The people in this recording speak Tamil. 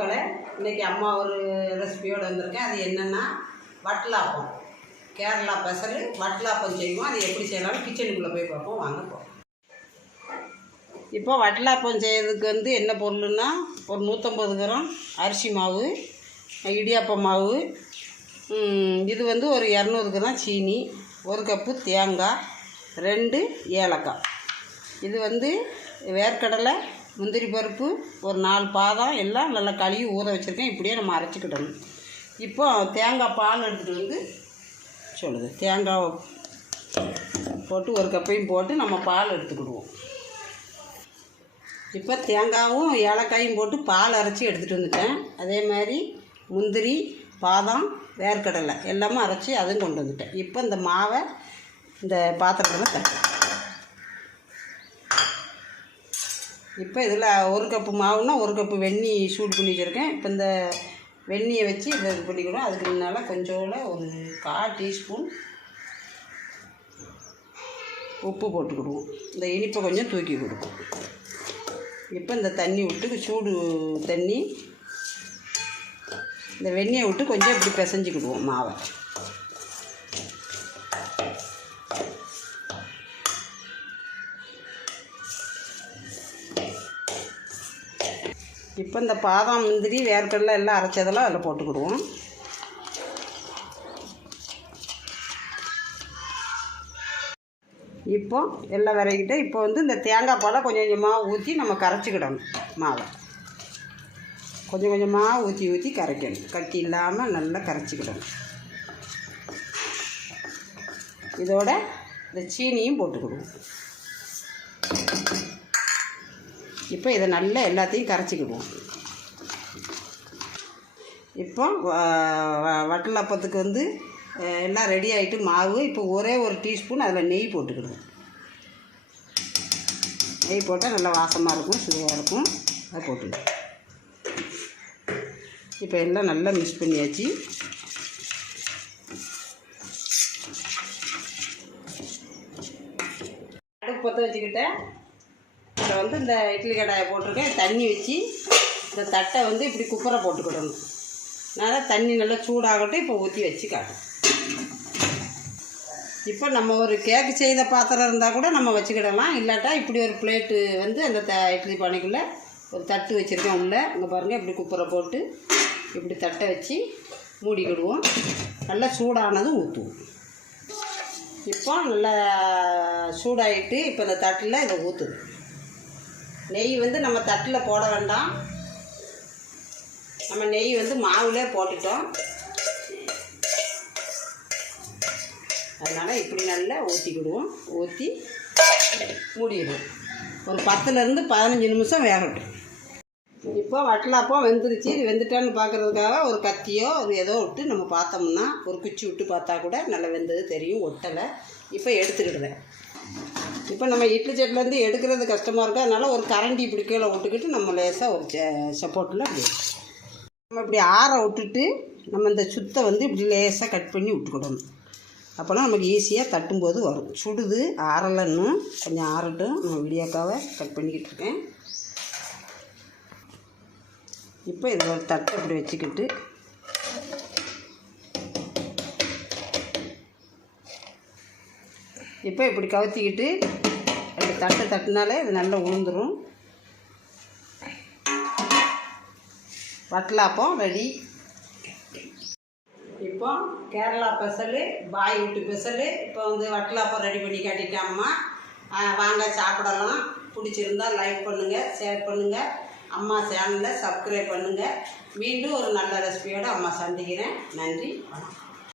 மக்களே, இன்றைக்கி அம்மா ஒரு ரெசிபியோடு வந்திருக்கேன். அது என்னென்னா வட்டலாப்பம். கேரளா ஸ்பெஷல் வட்டலாப்பம் செய்வோம். அது எப்படி செய்யலாம்னு கிச்சனுக்குள்ளே போய் பார்ப்போம். வாங்க போகிறோம். இப்போ வட்டலாப்பம் செய்கிறதுக்கு என்ன பொருள்னா, ஒரு 150 கிராம் அரிசி மாவு, இடியாப்ப மாவு, இது ஒரு 200 கிராம் சீனி, 1 கப்பு தேங்காய், 2 ஏலக்காய். இது வேர்க்கடலை, முந்திரி பருப்பு, ஒரு 4 பாதாம் எல்லாம் நல்லா கழுவி ஊற வச்சுருக்கேன். இப்படியே நம்ம அரைச்சிக்கிடணும். இப்போ தேங்காய் பால் எடுத்துகிட்டு சொல்லுது. தேங்காய் போட்டு 1 கப்பையும் போட்டு நம்ம பால் எடுத்துக்கிடுவோம். இப்போ தேங்காயும் ஏலக்காயும் போட்டு பால் அரைச்சி எடுத்துகிட்டு வந்துட்டேன். அதே மாதிரி முந்திரி, பாதாம், வேர்க்கடலை எல்லாமே அரைச்சி அதுவும் கொண்டு வந்துட்டேன். இப்போ இந்த மாவை இந்த பாத்திரத்தில் தட்டேன். இப்போ இதில் 1 கப்பு மாவுன்னா 1 கப்பு வெந்நீர் சூடு பண்ணி வச்சுருக்கேன். இப்போ இந்த வெந்நியை வச்சு இதை இது பண்ணிக்கணும். அதுக்கு முன்னால் கொஞ்சோட ஒரு 1/4 டீஸ்பூன் உப்பு போட்டுக்கிடுவோம். இந்த இனிப்பை கொஞ்சம் தூக்கி கொடுக்கும். இப்போ இந்த தண்ணி விட்டு சூடு தண்ணி இந்த வெந்நியை விட்டு கொஞ்சம் இப்படி பிசைஞ்சிக்கிடுவோம் மாவை. இப்போ இந்த பாதாம், முந்திரி, வேர்க்கடலை எல்லாம் அரைச்சதெல்லாம் அதில் போட்டுக்கிடுவோம். இப்போ எல்லாம் விரைக்கிட்டு இப்போ இந்த தேங்காய் பாலை கொஞ்சம் கொஞ்சமாக ஊற்றி நம்ம கரைச்சிக்கிடணும். மாவை கொஞ்சம் கொஞ்சமாக ஊற்றி கரைக்கணும். கட்டி இல்லாமல் நல்லா கரைச்சிக்கிடணும். இதோட இந்த சீனியும் போட்டுக்கிடுவோம். இப்போ இதை நல்லா எல்லாத்தையும் கரைச்சிக்கிடுவோம். இப்போ வட்டலாப்பத்துக்கு எல்லாம் ரெடி ஆகிட்டு மாவு. இப்போ ஒரே 1 டீஸ்பூன் அதில் நெய் போட்டுக்கிடுவோம். நெய் போட்டால் நல்லா வாசமாக இருக்கும், சுவையாக இருக்கும். அதை போட்டுக்கிடுவோம். இப்போ எல்லாம் நல்லா மிக்ஸ் பண்ணியாச்சு. அடுப்பு பற்ற வச்சுக்கிட்டேன். இதில் இந்த இட்லி கடாயை போட்டிருக்கேன். தண்ணி வச்சு இந்த தட்டை இப்படி குப்பரை போட்டுக்கிடணும். அதனால் தண்ணி நல்லா சூடாகட்டும். இப்போ ஊற்றி வச்சு காட்டும். இப்போ நம்ம ஒரு கேக்கு செய்த பாத்திரம் இருந்தால் கூட நம்ம வச்சுக்கிடலாம். இல்லாட்டா இப்படி ஒரு பிளேட்டு அந்த இட்லி பானைக்குள்ளே ஒரு தட்டு வச்சுருக்கேன். உள்ளே இங்கே பாருங்கள், இப்படி குப்பரை போட்டு இப்படி தட்டை வச்சு மூடிக்கிடுவோம். நல்லா சூடானதும் ஊற்றுவோம். இப்போ நல்லா சூடாகிட்டு இப்போ இந்த தட்டில் இதை ஊற்றுது. நெய் நம்ம தட்டில் போட வேண்டாம். நம்ம நெய் மாவுலே போட்டுட்டோம். அதனால் இப்படி நல்லா ஊற்றிக்கிடுவோம். ஊற்றி மூடிடுவோம். ஒரு 10லேருந்து 15 நிமிஷம் வேகட்டும். இப்போ வட்டலாப்பம் வெந்துருச்சு. இது வெந்துட்டான்னு பார்க்குறதுக்காக ஒரு கத்தியோ ஒரு ஏதோ விட்டு நம்ம பார்த்தோம்னா, ஒரு குச்சி விட்டு பார்த்தா கூட நல்லா வெந்தது தெரியும், ஒட்டலை. இப்போ எடுத்துக்கிடுவேன். இப்போ நம்ம இட்லி சட்டிலேருந்து எடுக்கிறது கஷ்டமாக இருக்கும். அதனால் ஒரு கரண்டி இப்படி கீழே விட்டுக்கிட்டு நம்ம லேசாக ஒரு சப்போர்ட்டில் இப்படி நம்ம இப்படி ஆற விட்டுட்டு நம்ம இந்த சுத்தை இப்படி லேசாக கட் பண்ணி விட்டுக்கிடணும். அப்போனா நமக்கு ஈஸியாக தட்டும்போது வரும். சுடுது, ஆறலைன்னு கொஞ்சம் ஆறட்டும். நம்ம விடியாக்காவை கட் பண்ணிக்கிட்டு இருக்கேன். இப்போ இதில் ஒரு தட்டை இப்படி வச்சுக்கிட்டு இப்போ இப்படி கவுத்திக்கிட்டு அப்படி தட்டினாலே இது நல்லா உளுந்துடும். வட்டலாப்பம் ரெடி. இப்போ கேரளா ஸ்பெஷலு, பாய் வீட்டு ஸ்பெஷலு. இப்போ வட்டலாப்பம் ரெடி பண்ணி காட்டிட்டாம்மா. வாங்க சாப்பிடலாம். பிடிச்சிருந்தால் லைக் பண்ணுங்கள், ஷேர் பண்ணுங்கள். அம்மா சேனலை சப்ஸ்கிரைப் பண்ணுங்கள். மீண்டும் ஒரு நல்ல ரெசிபியோடு அம்மா சந்திக்கிறேன். நன்றி, வணக்கம்.